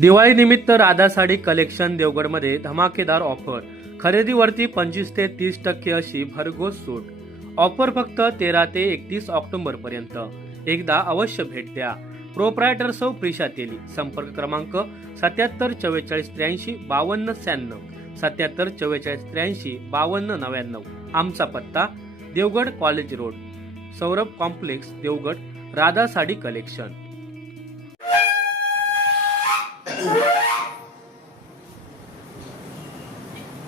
दिवाळीनिमित्त राधा साडी कलेक्शन देवगडमध्ये धमाकेदार ऑफर खरेदीवरती पंचवीस ते तीस टक्के अशी भरघोस सूट. ऑफर फक्त तेरा ते एकतीस ऑक्टोबर पर्यंत एकदा अवश्य भेट द्या. प्रोप्रायटर सौ प्रिशा तेली. संपर्क क्रमांक सत्याहत्तर चव्वेचाळीस त्र्याऐंशी बावन्न शहाण्णव सत्याहत्तर चव्वेचाळीस त्र्याऐंशी बावन्न नव्याण्णव. आमचा पत्ता Devgad college road Saurabh complex Devgad Radha sari collection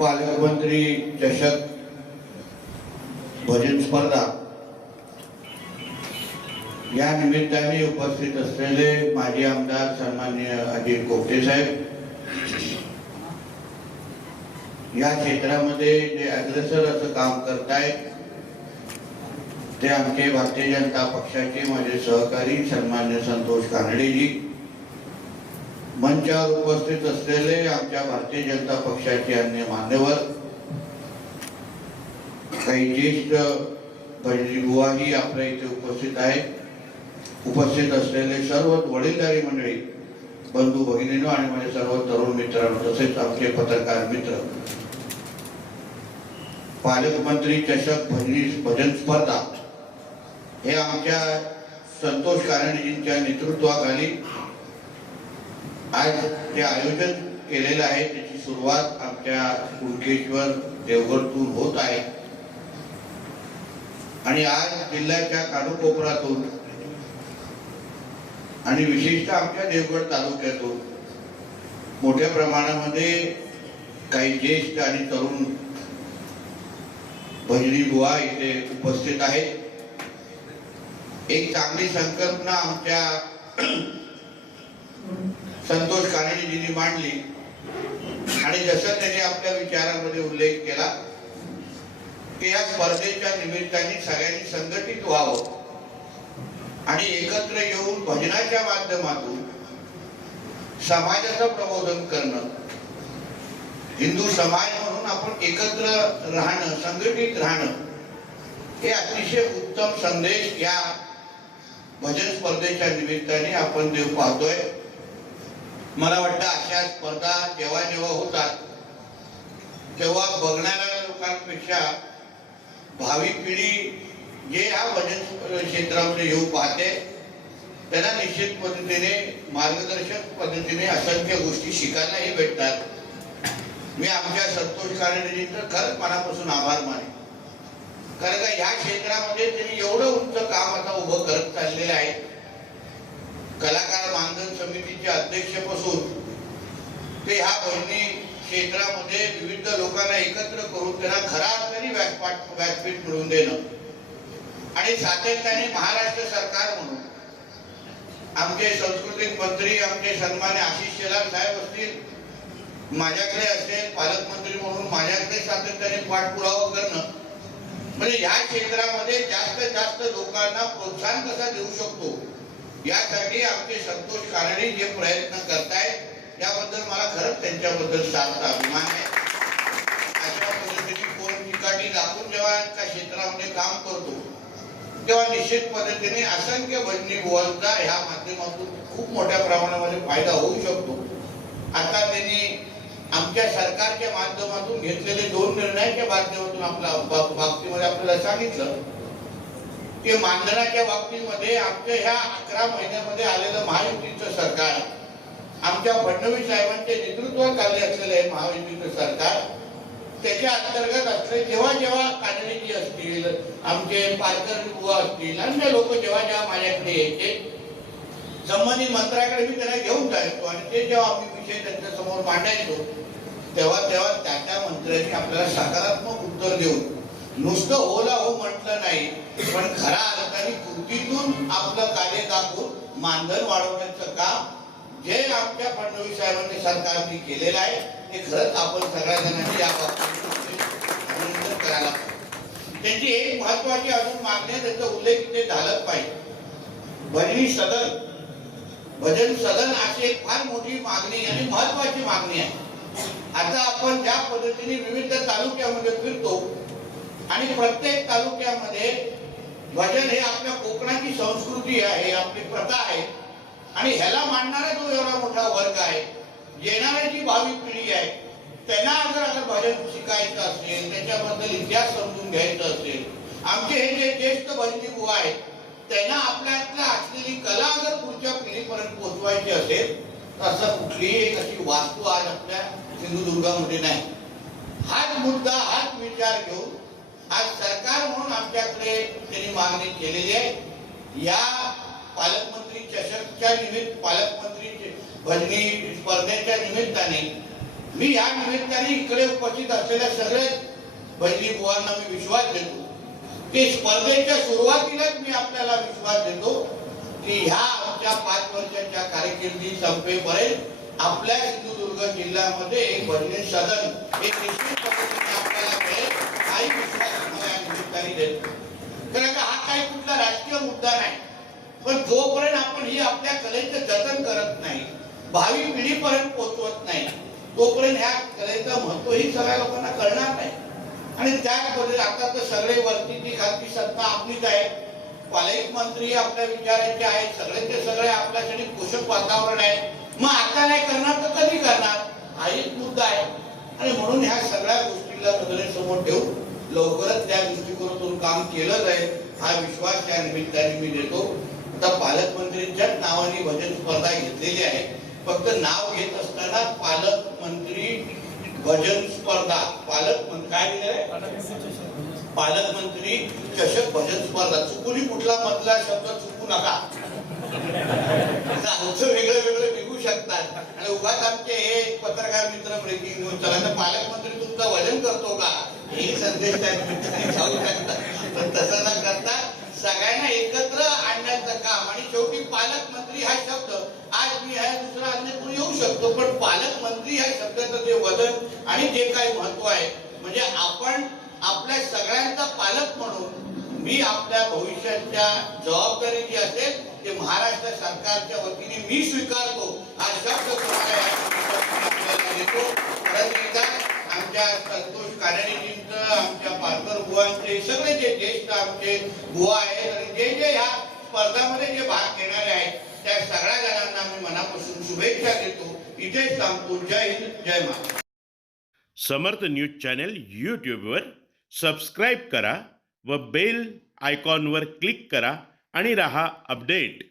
पालकमंत्री चषक भजन स्पर्धा. या निमित्ताने उपस्थित असलेले माजी आमदार सन्मान्य अजित कोपटे साहेब. या क्षेत्रामध्ये जे अग्रेसर असं काम करतायत ते आमचे भारतीय जनता पक्षाचे माझे सहकारी सन्मान्य संतोष कानडेजी. मंचावर उपस्थित असलेले आमच्या भारतीय जनता पक्षाचे अन्य मान्यवर काही ज्येष्ठ भजनी बुवाही आपल्या इथे उपस्थित आहेत. उपस्थित असलेले सर्व वडीलधारी मंडळी बंधू भगिनीनो आणि माझे सर्व तरुण मित्रांनो तसेच आमचे पत्रकार मित्र पालकमंत्री चषक भजनी भजन स्पर्धा हे आमच्या संतोष कारणजींच्या नेतृत्वाखाली आज जे आयोजन केलेलं आहे त्याची सुरुवात आमच्या कुणकेश्वर देवगडतून होत आहे. आणि आज जिल्ह्याच्या कानोकोपरातून आणि विशेषतः आमच्या देवगड तालुक्यातून मोठ्या प्रमाणामध्ये काही ज्येष्ठ आणि तरुण भजनी बुवा इथे उपस्थित आहेत. एक चांगली संकल्पना आमच्या संतोष कारणीजींनी मांडली. आणि जसं त्यांनी आपल्या विचारामध्ये उल्लेख केला की या स्पर्धेच्या निमित्ताने सगळ्यांनी संघटित व्हावं. आणि एकत्र येऊन भजनाच्या माध्यमातून समाजाचं प्रबोधन करणं. हिंदू समाज म्हणून आपण एकत्र राहणं संघटित राहणं हे अतिशय उत्तम संदेश या भजन स्पर्धेच्या निमित्ताने आपण देऊ पाहतोय. मला वाटतं अशा स्पर्धा जेव्हा जेव्हा होतात तेव्हा बघणाऱ्या लोकांपेक्षा भावी पिढी जे ह्या भजन क्षेत्रामध्ये येऊ पाहते त्यांना निश्चित पद्धतीने मार्गदर्शक पद्धतीने असंख्य गोष्टी शिकायलाही भेटतात. मी आमच्या संतोष कारणजींचं खरंच मनापासून आभार माने कारण का ह्या क्षेत्रामध्ये त्यांनी एवढं उंच काम आता उभं करत चाललेलं आहे. कलाकार मानधन समितीचे अध्यक्षपासून ते ह्या भजनी क्षेत्रामध्ये विविध लोकांना एकत्र करून त्यांना खरा अर्थाने व्यासपाठ व्यासपीठ मिळवून देणं. आणि सातत्याने महाराष्ट्र सरकार म्हणून आमचे सांस्कृतिक मंत्री आमचे सन्मान्य आशिष शेलार साहेब असतील माझ्याकडे असेल पालकमंत्री म्हणून माझ्याकडे सातत्याने पाठपुरावा करणं. म्हणजे या क्षेत्रामध्ये जास्त जास्त लोकांना प्रोत्साहन कसा देऊ शकतो? यासाठी आमचे संतोष कारणे जे प्रयत्न करतायत याबद्दल मला खरंच त्यांच्याबद्दल सार्थ अभिमान आहे अशा पद्धतीने कोण ठिकाणी दाखवून जेव्हा त्या क्षेत्रामध्ये काम करतो तेव्हा निश्चित पद्धतीने असंख्य भजनी गोवांचा ह्या माध्यमातून खूप मोठ्या प्रमाणामध्ये फायदा होऊ शकतो आता त्यांनी आमच्या सरकारच्या माध्यमातून घेतलेले दोन निर्णयाच्या माध्यमातून आपल्या बाबतीमध्ये आपल्याला सांगितलं की मानधनाच्या बाबतीमध्ये आमच्या ह्या अकरा महिन्यामध्ये आलेलं महायुतीचं सरकार आमच्या फडणवीस साहेबांच्या नेतृत्वाखाली असलेलं हे महायुतीचं सरकार त्याच्या अंतर्गत असले जेव्हा जेव्हा कानडेजी असतील आमचे पारकर बुवा असतील अन्य लोक जेव्हा जेव्हा माझ्याकडे यायचे संबंधित मंत्र्याकडे मी त्यांना घेऊन जायचो आणि ते जेव्हा आम्ही विषय त्यांच्यासमोर मांडायचो तेव्हा तेव्हा त्या त्या मंत्र्यांनी आपल्याला सकारात्मक उत्तर देऊन नुसतं होला हो म्हटलं नाही पण खरा अर्थाने कृतीतून आपलं कार्य दाखवून मानधन वाढवण्याचं काम जे आमच्या फडणवीस साहेबांनी सरकारने केलेलं आहे ते खरंच आपण सगळ्या जणांनी या बाबतीत करायला पाहिजे. त्यांची एक महत्वाची अजून मागणी आहे त्याचा उल्लेख ते झालंच पाहिजे. भजनी सदन भजन सदन अशी एक फार मोठी मागणी आणि महत्वाची मागणी आहे. आता आपण ज्या पद्धतीने विविध तालुक्यामध्ये फिरतो आणि प्रत्येक तालुक्यामध्ये भजन हे आपल्या कोकणाची संस्कृती आहे आपली प्रथा आहे. आणि ह्याला मांडणारा जो एवढा मोठा वर्ग आहे येणारी जी भावी पिढी आहे त्यांना अगर आता भजन शिकायचं असेल त्याच्याबद्दल इतिहास समजून घ्यायचा असेल आमचे हे जे ज्येष्ठ भजनी बुवा आहेत त्यांना आपल्यातल्या असलेली कला जर पुढच्या पिढीपर्यंत पोहोचवायची असेल तर असं कुठलीही एक अशी वास्तू आज आपल्या सिंधुदुर्गामध्ये नाही. हाच मुद्दा हाच विचार घेऊन आज सरकार म्हणून आमच्याकडे त्यांनी मागणी केलेली आहे. या पालकमंत्री चषकच्या निमित्त पालकमंत्री भजनी स्पर्धेच्या निमित्ताने मी या निमित्ताने इकडे उपस्थित असलेल्या सगळे भजनी बुवांना मी विश्वास देतो. की स्पर्धेच्या सुरुवातीलाच मी आपल्याला विश्वास देतो की ह्या आमच्या पाच वर्षाच्या कारकिर्दी संपेपर्यंत आपल्या सिंधुदुर्ग जिल्ह्यामध्ये एक भजनी सदन एक निश्चित पद्धतीने आपल्याला मिळेल हाही विश्वास मला या निमित्ताने देतो कारण का हा काही कुठला राजकीय मुद्दा नाही पण जोपर्यंत आपण ही आपल्या कलेचं जतन करत नाही भावी पिढीपर्यंत पोहोचवत नाही तोपर्यंत ह्या कलेचं महत्त्व ही सगळ्या लोकांना कळणार नाही. आणि त्याच आता तर सगळे वरतीची खालची सत्ता आपलीच आहे. पालकमंत्री आपल्या विचारांचे आहेत सगळेचे सगळे आपल्यासाठी पोषक वातावरण आहे. मग आता नाही करणार तर कधी करणार? हा एक मुद्दा आहे. आणि म्हणून ह्या सगळ्या गोष्टीला नजरेसमोर ठेवून लवकरच त्या दृष्टिकोनातून काम केलं जाईल हा विश्वास या निमित्ताने मी देतो. आता पालकमंत्रीच्याच नावाने भजन स्पर्धा घेतलेली आहे. फक्त नाव घेत असताना पालकमंत्री भजन स्पर्धा पालक काय दिलेलं पालकमंत्री चषक भजन स्पर्धा. चुकून कुठला मधला शब्द चुकू नका. आमचं वेगळं वेगळं निघू शकतात. आणि उगाच आमचे हे पत्रकार मित्र ब्रेकिंग न्यूज चला पालकमंत्री तुमचं वजन करतो का? हे संदेश त्या निमित्ताने जाऊ शकतात. पण तसं न करता सगळ्यांना एकत्र आणण्याचं काम. आणि शेवटी पालकमंत्री हा शब्द आज मी ह्या दुसरा अन्य येऊ शकतो पण पालकमंत्री ह्या शब्दाचं जे वजन आणि जे काही महत्त्व आहे म्हणजे आपण आपल्या सगळ्यांचा पालक म्हणून मी आपल्या भविष्याच्या जबाबदारी जी असेल ते महाराष्ट्र सरकारच्या वतीने मी स्वीकारतो. हा शब्द आमच्या संतोष कानडीजींचं आमच्या बुवांचे सगळे जे ज्येष्ठ आमचे बुवा आहेत आणि जे जे ह्या स्पर्धामध्ये जे भाग घेणारे आहेत त्या सगळ्या जणांना मी मनापासून शुभेच्छा देतो. इथेच थांबतो जय हिंद जय महाराज समर्थ न्यूज चॅनल यूट्यूबवर सबस्क्राईब करा व बेल आयकॉनवर क्लिक करा आणि रहा अपडेट.